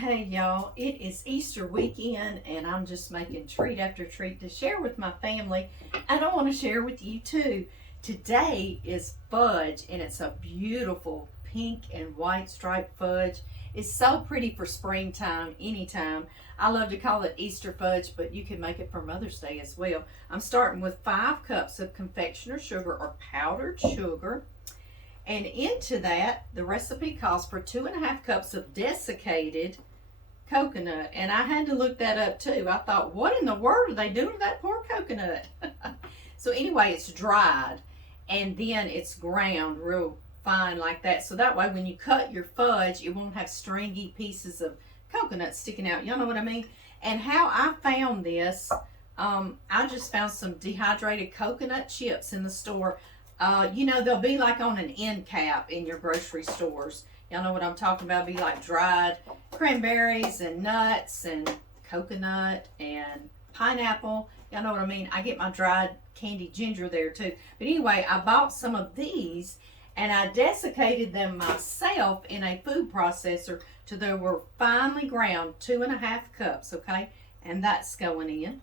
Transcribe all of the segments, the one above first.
Hey y'all, it is Easter weekend and I'm just making treat after treat to share with my family. I don't want to share with you too. Today is fudge and it's a beautiful pink and white striped fudge. It's so pretty for springtime, anytime. I love to call it Easter fudge, but you can make it for Mother's Day as well. I'm starting with 5 cups of confectioner sugar or powdered sugar. And into that, the recipe calls for 2.5 cups of desiccated coconut. And I had to look that up too. I thought, what in the world are they doing to that poor coconut? So anyway, it's dried and then it's ground real fine like that. So that way when you cut your fudge, it won't have stringy pieces of coconut sticking out. Y'all know what I mean? And how I found this, I just found some dehydrated coconut chips in the store. They'll be like on an end cap in your grocery stores. Y'all know what I'm talking about. Be like dried cranberries and nuts and coconut and pineapple. Y'all know what I mean. I get my dried candied ginger there too. But anyway, I bought some of these and I desiccated them myself in a food processor till they were finely ground, 2.5 cups, okay? And that's going in.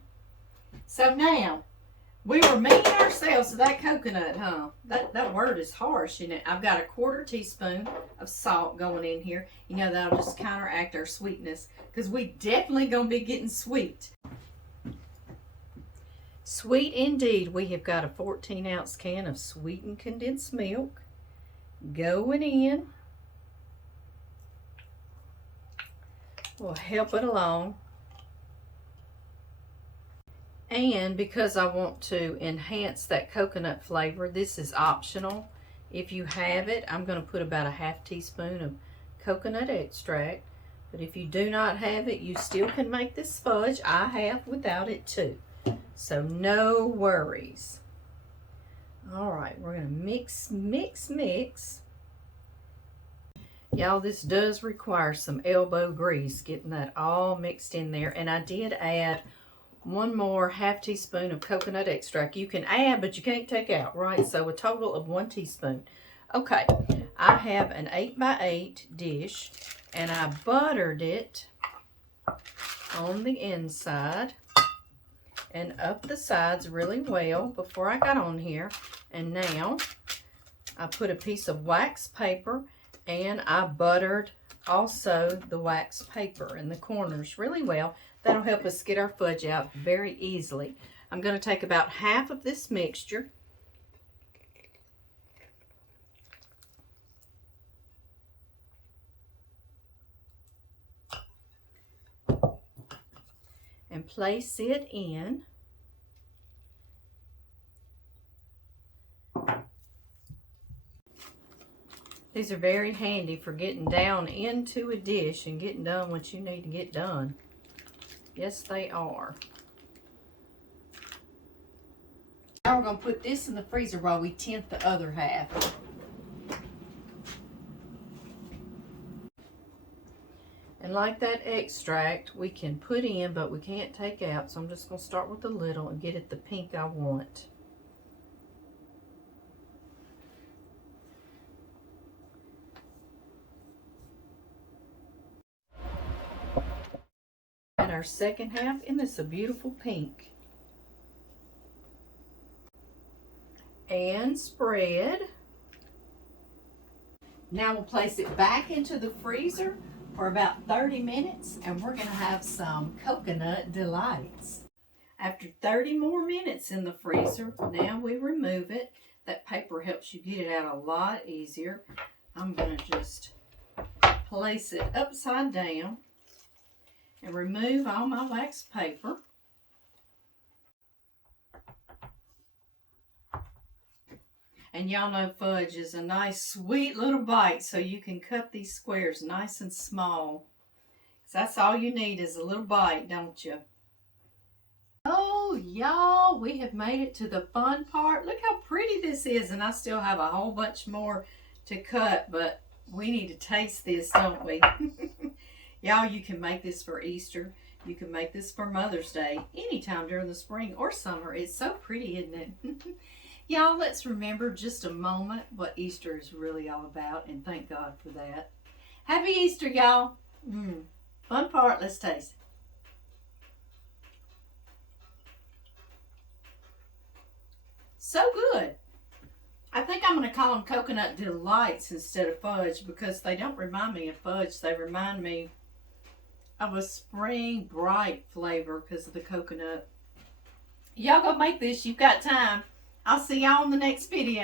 So now, we were meeting ourselves to that coconut, huh? That word is harsh, isn't it? I've got a 1/4 teaspoon of salt going in here. You know, that'll just counteract our sweetness because we definitely going to be getting sweet. Sweet indeed. We have got a 14-ounce can of sweetened condensed milk going in. We'll help it along. And because I want to enhance that coconut flavor, this is optional. If you have it, I'm going to put about a 1/2 teaspoon of coconut extract. But if you do not have it, you still can make this fudge. I have without it too. So no worries. All right, we're going to mix, mix, mix. Y'all, this does require some elbow grease, getting that all mixed in there. And I did add 1 more 1/2 teaspoon of coconut extract. You can add, but you can't take out, right? So a total of 1 teaspoon. Okay, I have an 8x8 dish, and I buttered it on the inside and up the sides really well before I got on here. And now I put a piece of wax paper, and I buttered also the wax paper in the corners really well. That'll help us get our fudge out very easily. I'm going to take about half of this mixture and place it in. These are very handy for getting down into a dish and getting done what you need to get done. Yes, they are. Now we're going to put this in the freezer while we tint the other half. And like that extract, we can put in, but we can't take out. So I'm just going to start with a little and get it the pink I want. And our second half, and it's a beautiful pink. And spread. Now we'll place it back into the freezer for about 30 minutes, and we're going to have some coconut delights. After 30 more minutes in the freezer, now we remove it. That paper helps you get it out a lot easier. I'm going to just place it upside down and remove all my wax paper. And y'all know fudge is a nice sweet little bite, so you can cut these squares nice and small. So that's all you need is a little bite, don't you? Oh, y'all, we have made it to the fun part. Look how pretty this is, and I still have a whole bunch more to cut, but we need to taste this, don't we? Y'all, you can make this for Easter. You can make this for Mother's Day, anytime during the spring or summer. It's so pretty, isn't it? Y'all, let's remember just a moment what Easter is really all about, and thank God for that. Happy Easter, y'all. fun part. Let's taste. So good. I think I'm going to call them Coconut Delights instead of fudge because they don't remind me of fudge. They remind me of a spring bright flavor because of the coconut. Y'all go make this. You've got time. I'll see y'all in the next video.